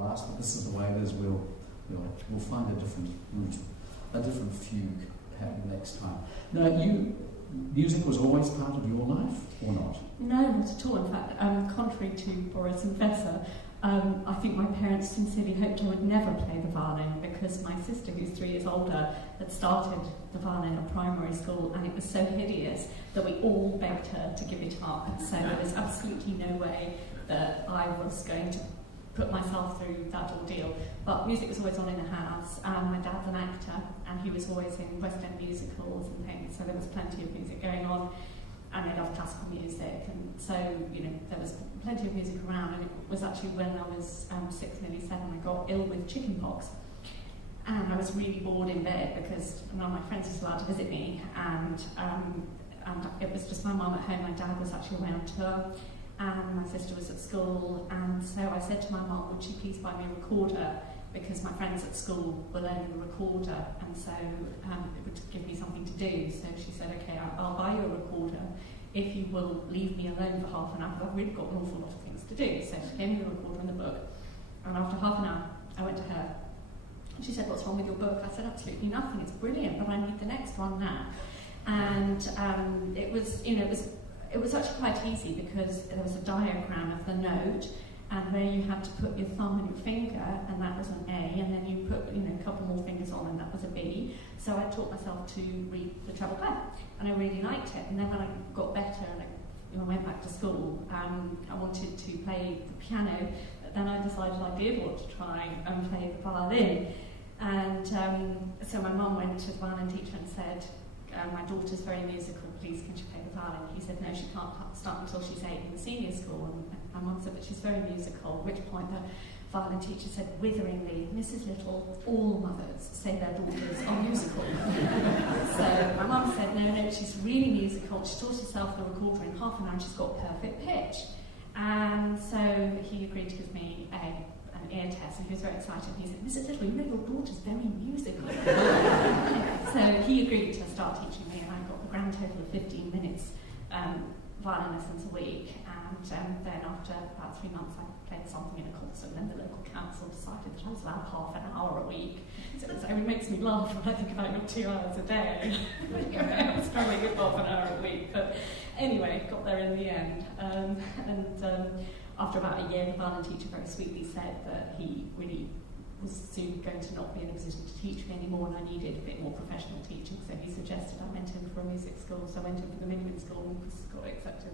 last, but this is the way it is. We'll find a different route, a different fugue next time. Now, music was always part of your life, or not? No, not at all. In fact, contrary to Boris and Vessa, I think my parents sincerely hoped I would never play the violin, because my sister, who's 3 years older, had started the violin at primary school, and it was so hideous that we all begged her to give it up. So there was absolutely no way that I was going to put myself through that ordeal. But music was always on in the house. My dad's an actor, and he was always in West End musicals and things, so there was plenty of music going on. And I loved classical music, and so, there was plenty of music around. And it was actually when I was 6, nearly 7, I got ill with chickenpox. And I was really bored in bed because none of my friends was allowed to visit me, and it was just my mum at home. My dad was actually away on tour, and my sister was at school, and so I said to my mum, would she please buy me a recorder, because my friends at school were learning the recorder, and so it would give me something to do. So she said, okay, I'll buy you a recorder if you will leave me alone for half an hour, because I've really got an awful lot of things to do. So she gave me the recorder and the book, and after half an hour I went to her, and she said, what's wrong with your book? I said, absolutely nothing, it's brilliant, but I need the next one now. And it was actually quite easy, because there was a diagram of the note, and there you had to put your thumb and your finger, and that was an A, and then you put a couple more fingers on, and that was a B. So I taught myself to read the treble clef, and I really liked it. And then when I got better and I went back to school, I wanted to play the piano, but then I decided I did want to try and play the violin. And so my mum went to the violin teacher and said, my daughter's very musical, please can she play the violin? He said, no, she can't start until she's 8 in the senior school. And my mum said, but she's very musical, at which point the violin teacher said witheringly, Mrs. Little, all mothers say their daughters are musical. So my mum said, no, she's really musical. She taught herself the recorder in half an hour and she's got perfect pitch. And so he agreed to give me an ear test, and he was very excited. He said, Mrs. Little, you know your daughter's very musical. So he agreed to start teaching me, and I got a grand total of 15 minutes violin lessons a week, and then after about 3 months I played something in a concert, and then the local council decided that I was allowed half an hour a week. So it makes me laugh when I think about your 2 hours a day. I was struggling with half an hour a week, but anyway, got there in the end. After about a year, the violin teacher very sweetly said that he really was soon going to not be in a position to teach me anymore, and I needed a bit more professional teaching, so he suggested I went in for a music school. So I went in for the midwifery school and got accepted.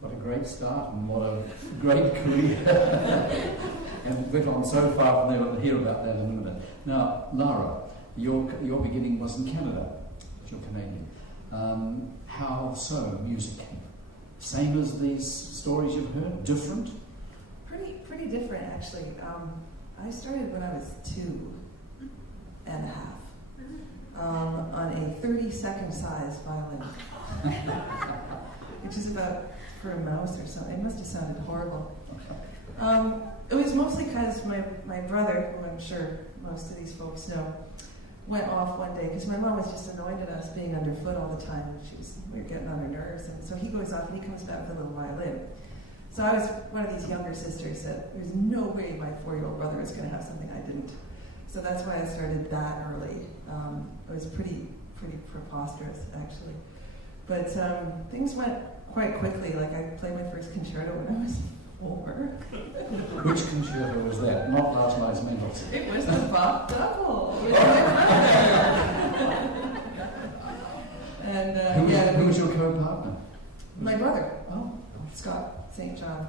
What a great start, and what a great career. And went on so far from there. We'll hear about that in a minute. Now, Lara, your beginning was in Canada, but you're Canadian. How so, music? Same as these stories you've heard? Different? Pretty different, actually. I started when I was 2 and a half on a 32nd size violin, which is about for a mouse or something. It must have sounded horrible. It was mostly because my brother, who I'm sure most of these folks know, went off one day because my mom was just annoyed at us being underfoot all the time. We were getting on her nerves, and so he goes off and he comes back with a little violin. So I was one of these younger sisters that there's no way my 4-year-old brother was going to have something I didn't. So that's why I started that early. It was pretty preposterous, actually. But things went quite quickly. Like, I played my first concerto when I was 4. Which concerto was that? Not Last Night's Mendelssohn. It was the Bach Double. And who was your co-partner? My brother. Oh. Scott St. John.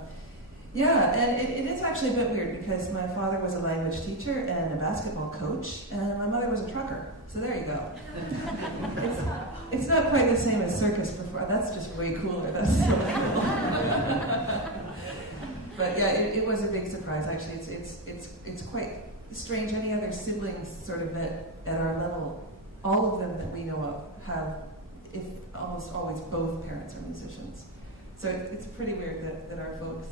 Yeah, and it is actually a bit weird because my father was a language teacher and a basketball coach, and my mother was a trucker. So there you go. It's not quite the same as circus performance. That's just way cooler. That's so cool. But yeah, it was a big surprise. Actually, it's quite strange. Any other siblings sort of at our level, all of them that we know of have, if almost always, both parents are musicians. So it's pretty weird that our folks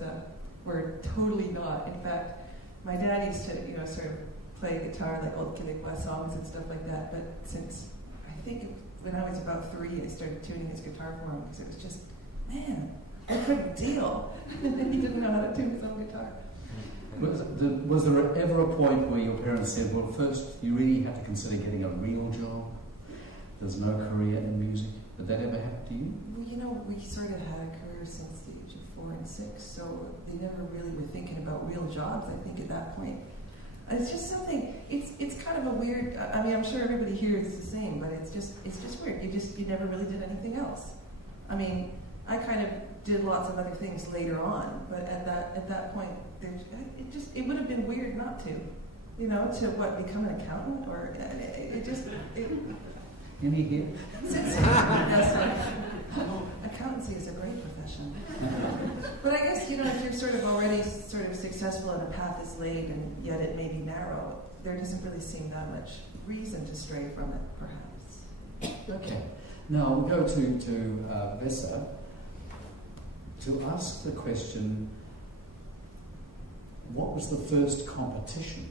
were totally not. In fact, my dad used to, sort of play guitar, like old Québécois songs and stuff like that. But since, I think when I was about 3, I started tuning his guitar for him because it was just, man, I couldn't deal. And he didn't know how to tune his own guitar. was there ever a point where your parents said, well, first you really have to consider getting a real job? There's no career in music. Did that ever happen to you? Well, you know, we sort of had a career since the age of 4 and 6, so they never really were thinking about real jobs, I think, at that point. And it's just something, it's kind of a weird, I mean, I'm sure everybody here is the same, but it's just weird. You never really did anything else. I mean, I kind of did lots of other things later on, but at that point, it would have been weird not to, you know, to become an accountant, or Any here? Yes, accountancy is a great profession. But I guess, you know, if you're sort of already sort of successful and a path is laid and yet it may be narrow, there doesn't really seem that much reason to stray from it, perhaps. Okay. Now we'll go to Vesa to ask the question, what was the first competition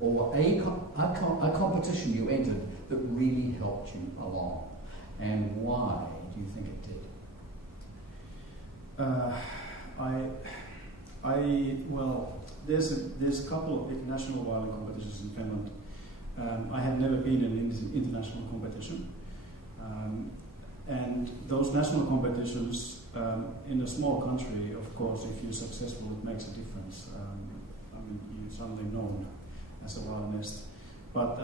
or a competition you entered that really helped you along, and why do you think it did? Well, there's a couple of international violin competitions in Finland. I had never been in an international competition, and those national competitions in a small country, of course, if you're successful, it makes a difference. I mean, you're suddenly known as a violinist. But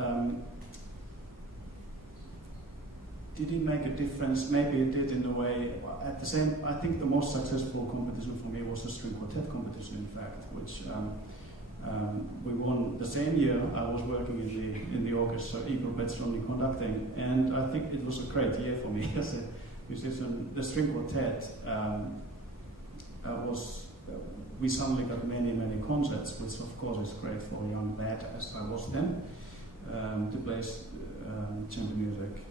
did it make a difference? Maybe it did in a way. At the same, I think the most successful competition for me was the string quartet competition, in fact, which we won the same year. I was working in the orchestra, Igor Betstroni conducting, and I think it was a great year for me as a musician. The string quartet we suddenly got many concerts, which of course is great for a young lad, as I was then, to play chamber music.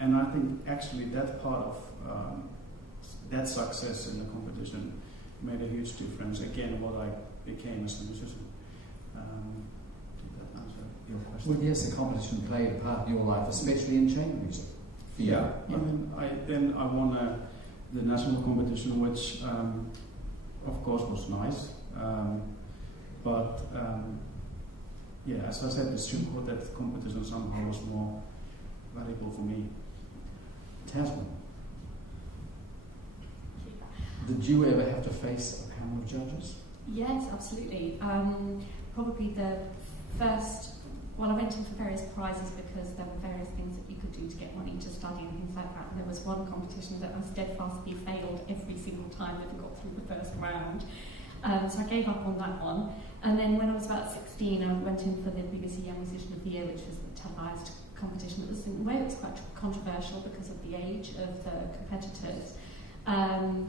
And I think actually that part of that success in the competition made a huge difference. Again, what I became as a musician. Did that answer your question? Well, yes, the competition played a part in your life, especially in chamber music. Yeah. I mean, I won the national competition, which of course was nice. But yeah, as I said, the string quartet competition somehow was more valuable for me. Tasman, did you ever have to face a panel of judges? Yes, absolutely. Probably the first, well, I went in for various prizes because there were various things that you could do to get money to study and things like that. And there was one competition that I steadfastly failed every single time that I got through the first round. So I gave up on that one. And then when I was about 16, I went in for the BBC Young Musician of the Year, which was the televised competition. It was, in a way, it was quite controversial because of the age of the competitors. And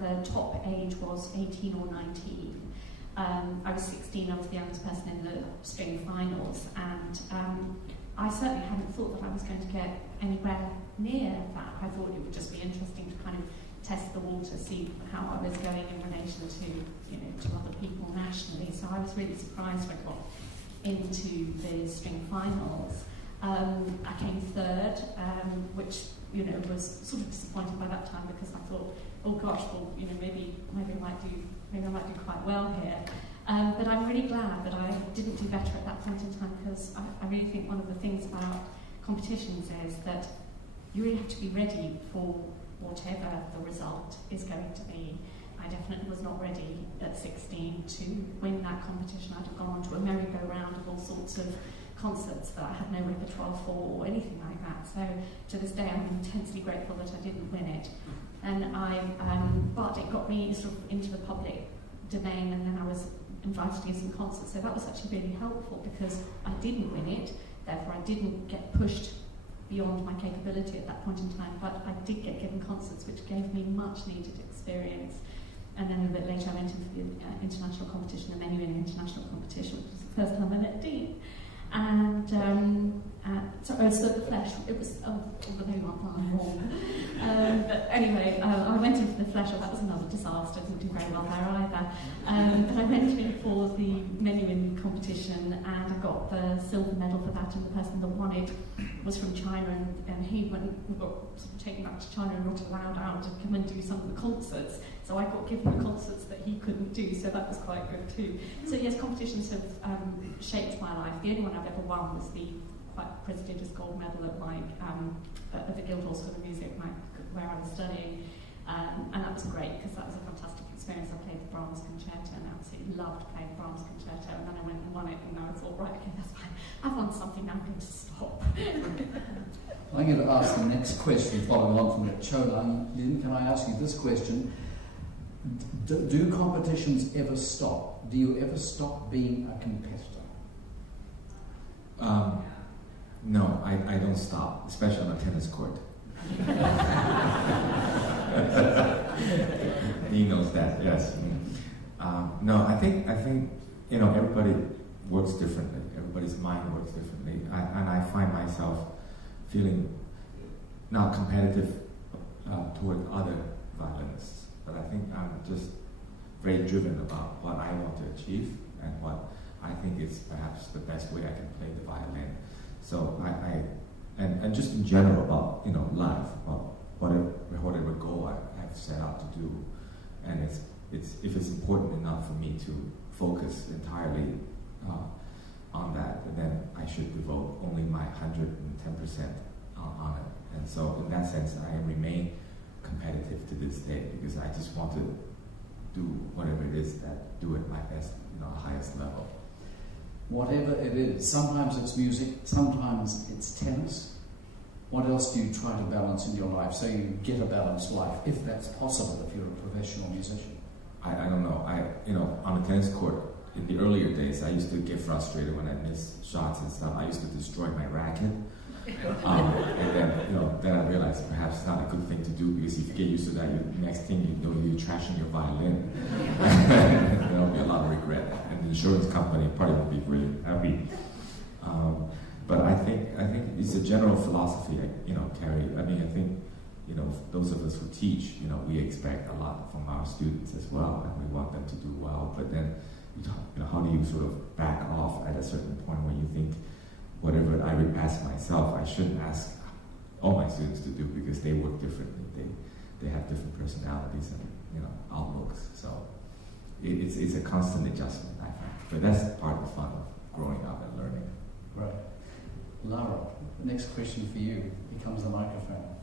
the top age was 18 or 19. I was 16, I was the youngest person in the string finals, and I certainly hadn't thought that I was going to get anywhere near that. I thought it would just be interesting to kind of test the water, see how I was going in relation to, you know, to other people nationally. So I was really surprised when I got into the string finals. I came third, which, you know, was sort of disappointed by that time because I thought, oh gosh, well, you know, maybe I might do quite well here. But I'm really glad that I didn't do better at that point in time, because I really think one of the things about competitions is that you really have to be ready for whatever the result is going to be. I definitely was not ready at 16 to win that competition. I'd have gone on to a merry-go-round of all sorts of concerts that I had no repertoire for or anything like that. So to this day, I'm intensely grateful that I didn't win it. And but it got me sort of into the public domain, and then I was invited to do some concerts. So that was actually really helpful because I didn't win it, therefore I didn't get pushed beyond my capability at that point in time, but I did get given concerts which gave me much needed experience. And then a bit later I went into the international competition, and then you win an international competition, which was the first time I met Dean. And Sorry, so the flesh, it was, the name I'm wrong. But anyway, I went in for the flesh, that was another disaster, didn't do very well there either. But I went in for the menuing competition and I got the silver medal for that, and the person that won it was from China, and he got sort of taken back to China and not allowed out to come and do some of the concerts. So I got given the concerts that he couldn't do, so that was quite good too. So yes, competitions have shaped my life. The only one I've ever won was the quite prestigious gold medal at my at the Guildhall School of Music, where I was studying, and that was great because that was a fantastic experience. I played the Brahms Concerto and I absolutely loved playing the Brahms Concerto, and then I went and won it, and I thought, right, okay, that's fine. I've won something, now I'm going to stop. I'm going to ask the next question, following on from Cho Lin. Can I ask you this question? Do competitions ever stop? Do you ever stop being a competitor? No, I don't stop, especially on a tennis court. He knows that, yes. No, I think everybody works differently. Everybody's mind works differently, and I find myself feeling not competitive toward other violinists, but I think I'm just very driven about what I want to achieve and what I think is perhaps the best way I can play the violin. So and just in general about life, about whatever goal I've set out to do, and it's if it's important enough for me to focus entirely on that, then I should devote only my 110% on it. And so in that sense, I remain competitive to this day because I just want to do whatever it is that do it my best, highest level. Whatever it is, sometimes it's music, sometimes it's tennis. What else do you try to balance in your life so you get a balanced life, if that's possible, if you're a professional musician? I don't know. On the tennis court, in the earlier days, I used to get frustrated when I missed shots and stuff. I used to destroy my racket. And then I realized perhaps it's not a good thing to do, because if you get used to that, next thing you know, you're trashing your violin. There'll be a lot of regret, and the insurance company probably won't be really happy. But I think it's a general philosophy, Kerry. I think those of us who teach, we expect a lot from our students as well, and we want them to do well. But then, how do you sort of back off at a certain point when you think, whatever I would ask myself, I shouldn't ask all my students to do, because they work differently. They have different personalities and outlooks. So it's a constant adjustment, I think. But that's part of the fun of growing up and learning. Right. Lara, the next question for you. Here comes the microphone.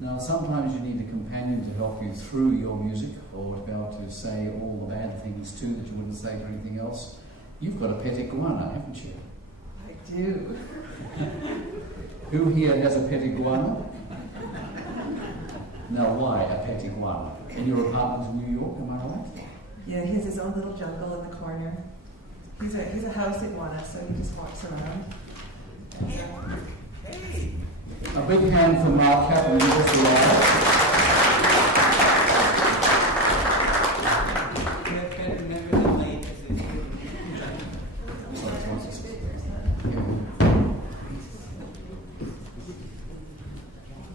Now, sometimes you need a companion to help you through your music, or to be able to say all the bad things too that you wouldn't say to anything else. You've got a pet iguana, haven't you? I do. Who here has a pet iguana? Now, why a pet iguana? In your apartment in New York, am I right? Yeah, he has his own little jungle in the corner. He's a house iguana, so he just walks around. Hey. A big hand for Mark Kaplan, just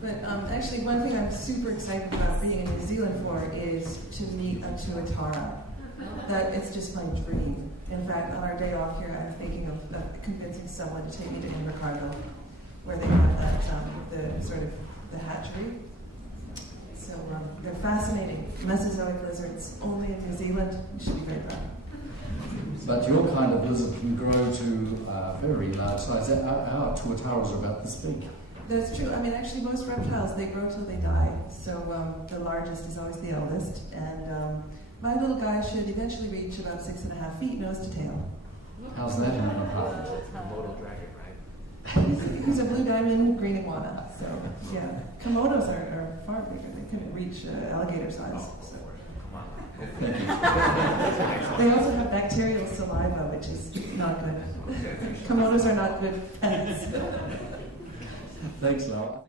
But actually, one thing I'm super excited about being in New Zealand for is to meet a tuatara. That it's just my dream. In fact, on our day off here, I'm thinking of convincing someone to take me to Invercargill, where they have that the hatchery. So they're fascinating. Mesozoic lizards, only in New Zealand. You should be very proud. But your kind of lizard can grow to very large size. Our tuataras are about this big. That's true. Actually, most reptiles, they grow till they die. So the largest is always the eldest. And my little guy should eventually reach about 6.5 feet, nose to tail. How's that in an apartment? Komodo dragon, right? He's a blue diamond green iguana. So, yeah. Komodos are far bigger. They can reach alligator size. So. They also have bacterial saliva, which is not good. Komodos are not good pets. Thanks, Lara.